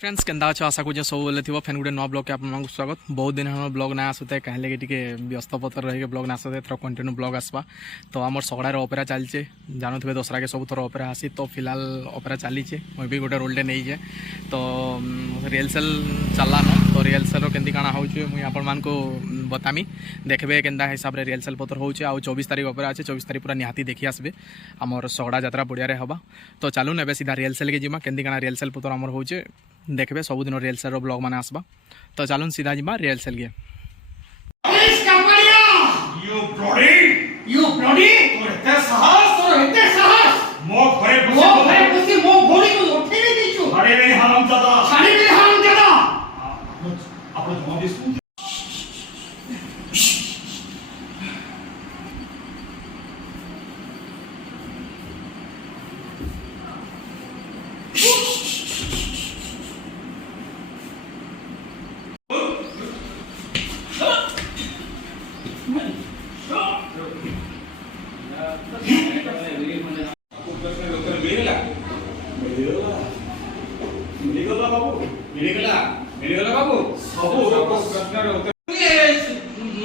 Friends केंदा अच्छे आशा करें सब बोले थी फैन गोटे नुआ ब्लॉग के आप स्वागत। बहुत दिन हम ब्लॉग ना आसुते कहीं लगे टी व्यस्तपत्र रही ब्लॉग ना आसुते थोड़ा कंटिन्यू ब्लॉग आसवा। तो आम सगड़ार अपेरा चलचे जानू थे दसरा के सब थर अपेरा आसी तो फिलहाल अपेरा चलीचे मुझे भी गोटे रोलटे नहीं तो रिहर्सल चलान तो रिहर्सल के काଣା हो मुझे आपण को बतामी देखबे के हिसाब से रिहर्सल पत्र हो 24 तारीख अपेरा अच्छे 24 तारीख पूरा निहाती देखी आसबे आमर सगड़ा यात्रा बढ़िया हवा। तो चलू ने सीधा रिहर्सल के जीमा के काଣା रिहर्सल पत्र आमर हो देखबे सबुदिन रिहर्सल ब्लॉग मैंने आसबा। तो चलून सीधा जीमा रिहर्सल के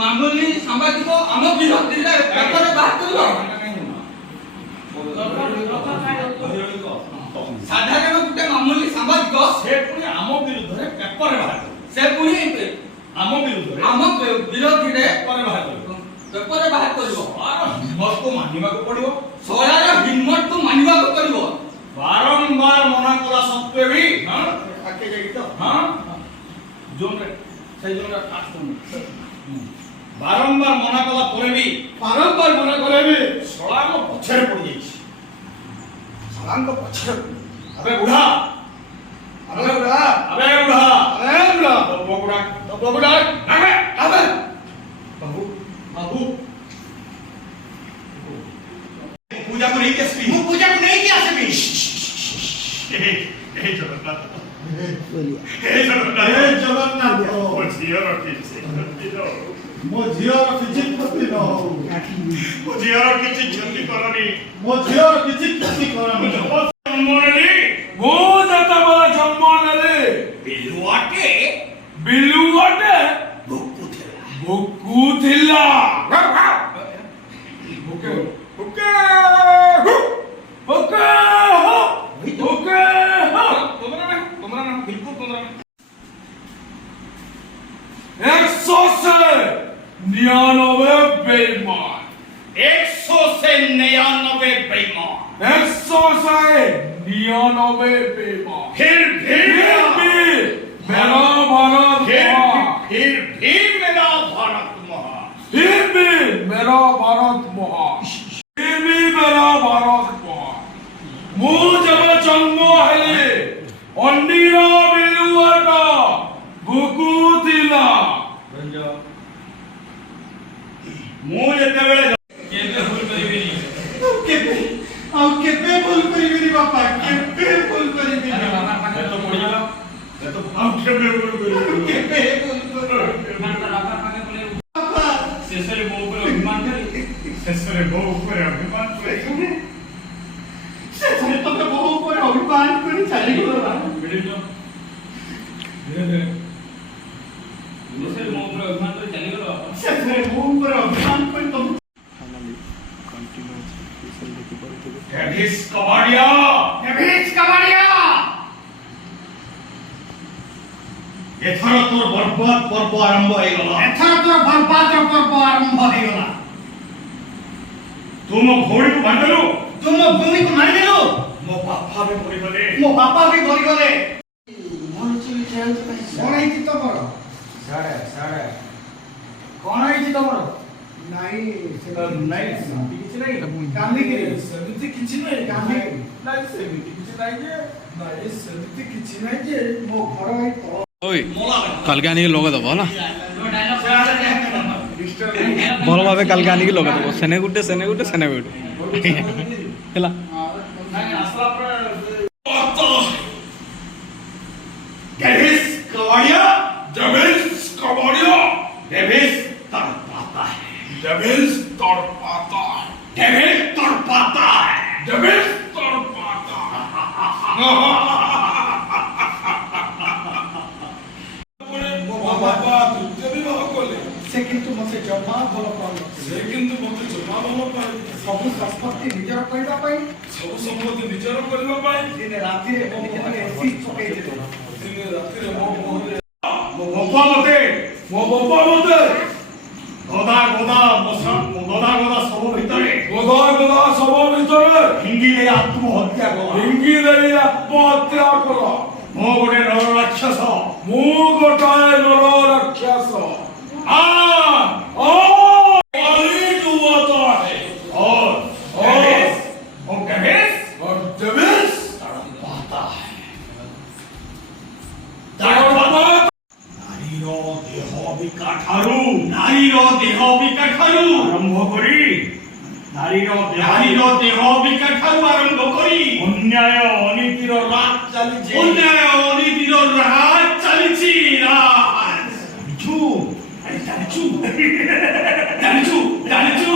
मामूली सामाजिक आम विरोधी पेपर बाहर साधारण गोटे मामूली सामाजिक से पुणी आम विरुद्ध पेपर बाहर से पुणी आम विरोधी पेपर बाहर हिम्मत को मानिबा को पड़िबो सरार हिम्मत को मानिबा को पड़िबो बारंबार मना कला सत्वे भी हां आके जाई तो हां जोन रे सही जोन रे फास्ट बारंबार मना कला परे भी बारंबार मना करे भी सलाम पछरे पड़ जाई सलाम को पछरे अबे बुढ़ा अबे बुढ़ा अबे बुढ़ा अबे बुढ़ा तो बुढ़ा अबे अबे बाबू बाबू पूजा को नहीं किया वो पूजा को नहीं किया सभी हे जगन्नाथ हे जगन्नाथ ओ झियर किछि मो झियर किछि क्षति न हो मो झियर किछि क्षति करनी मो झियर किछि क्षति करनी जन्मने वो जता बला जन्मने बिलुआटे भुक्कु थिला भुक्के भुक्के भुक्के हो भुक्के हो तुमरा ना बिल्कुल तुमरा 199 बेईमान 199 बेईमान 199 बेईमान फिर भी मेरा भारत फिर भी मेरा भारत महान फिर भी मेरा भारत महान फिर भी मेरा भारत महान मु जब जन्म हेले अन्नीरा बिलुआटा भुकु थिला मु जते बेले केबे भूल करिबिनी केबे भूल करिबिनी बापा केबे भूल करिबिनी तो पड़िला तो केबे भूल करिबिनी केबे भूल करिबिनी बापा शेषरे मो ऊपर अभिमान करे शेषरे मो ऊपर अभिमान करे शेषरे तो मो ऊपर अभिमान करे चली गला बिडिलो धीरे शेषरे मो ऊपर अभिमान करे चली गला शेषरे मो ऊपर अभिमान करे तुम डेविस कबाड़िया एथर तोर बर्बाद पर्व आरंभ हो गला तुम घोड़ी को बांधलो तुम भूमि को मार देलो मो पापा भी मरि गले मोर चली जान तो कोन है तो करो साडे कोन है तो करो नहीं किछि नहीं कांदी के समिति किछि नहीं कांदी नहीं समिति किछि नहीं जे मो घर है तो ओए कल के आनी लगे दब ना भल भाव कल के आनी लगे दब सेने गुटे है ବାପା ତୃତୀୟ ବିବାହ କଲେ ସେ କିନ୍ତୁ ମୋତେ ଜମା ଭଲ ପାଉନଥିଲେ। ସେ କିନ୍ତୁ ମୋତେ ଜମା ଭଲ ପାଏ ସବୁ ସମ୍ପତ୍ତି ନିଜର କରିବା ପାଇଁ ସବୁ ସମ୍ପତ୍ତି ନିଜର କରିବା ପାଇଁ ଦିନେ ରାତିରେ ମୋ ମୁହଁରେ ଏସି ପକେଇଦେଲେ। ଦିନେ ରାତିରେ ମୋ ମୁହଁରେ ମୋ ବାପା ମତେ ମୋ ବାପା ମତେ ଗଦା ଗଦା ସବୁ ଭିତରେ ଗଦା ଶବ ଭିତରେ ଫିଙ୍ଗି ଦେଇ ଆତ୍ମହତ୍ୟା କଲା। ଫିଙ୍ଗି ଦେଇ ଆତ୍ମହତ୍ୟା କର। ମୋ ଗୋଟେ ନର ରାକ୍ଷସ ମୁଁ ଗୋଟାଏ ନର ରାକ୍ଷସ अली डूबता है और गणेश और जमेश तड़पाता है। नारीर देह विकाठारू आरंभ करी नारीर देह विकाठारू आरंभ करी अन्याय अनीतिर रात चलीछि अन्याय अनीतिर रात चलीछि रात জানিছু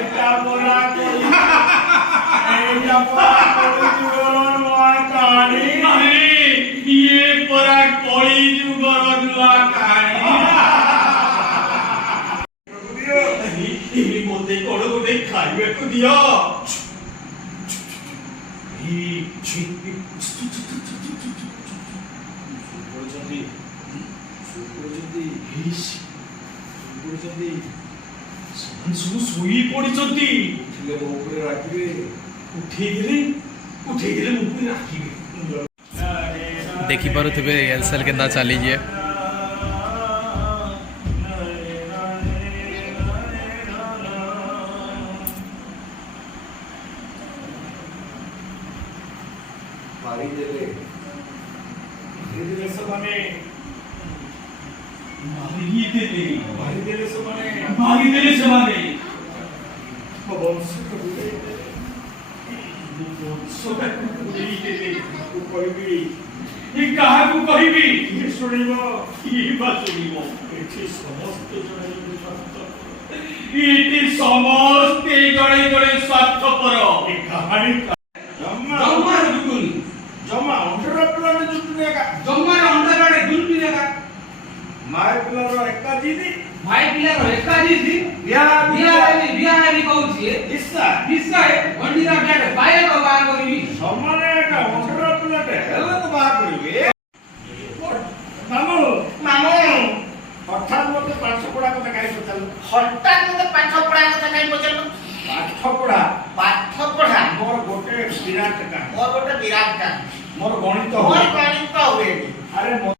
এটা বলা কই এটা বলা কই যুগর নয়া কাহিনী আরে ইয়ে পরা কই যুগর নয়া কাহিনী এই মতে কোড় গোটে খাইବାକୁ দিও ଶୋଇ ପଡିଛନ୍ତି ଉଠେଇଦେଲେ ମୁଁ ରାଖିବେ ଦେଖିପାରୁଥିବେ ଏଲସେଲ୍ କେନ୍ତା ଚାଲିଛେ। ସେମାନେ ମାରିଦେଲେ ସେମାନେ ବଂଶକୁ କହିବି କାହାକୁ କହିବି କିଏ ଶୁଣିବ କିଏ ବା ଶୁଣିବ ଏଠି ସମସ୍ତେ ଜଣେ ଜଣେ ସ୍ୱାର୍ଥପର ଏ କାହାଣୀ ଜମା ଅଣ୍ଡର ପ୍ଲାଣ୍ଟ ଜୁଟୁନି ଏକା ଜମାରେ ଅଣ୍ଡା ଗାଡେ ଦୁଲପି ନେକା ମାଏ ପିଲାର ଏକା ଜିଦି ଭାଇ ପିଲାର ଏକା ଜିସି ବିହା ବିହା କହୁଛି ଇସ୍ସା ବିସ୍କା ଗଣ୍ଡିରା ଗାଡେ ବାଏ ତ ବାହା କରିବି ସମାନେ ଏକା ଅଣ୍ଡର ପ୍ଲାଣ୍ଟ ହେଲେ ତ ବାହା କରିବେ ମାମୁ ହଠାତ୍ ମତେ ପାଠ ପଢା କଥା କାହିଁ ପଚାରିଲ ହଠାତ୍ ମତେ ପାଠ ପଢା କଥା କାହିଁ ପଚାରିଲ? ପାଠ ପଢା ମୋର ଗୋଟେ ବିରାଟ କାମ ମୋର ଗୋଟେ ବିରାଟ କାମ। ମୋର ଗଣିତ ମୋର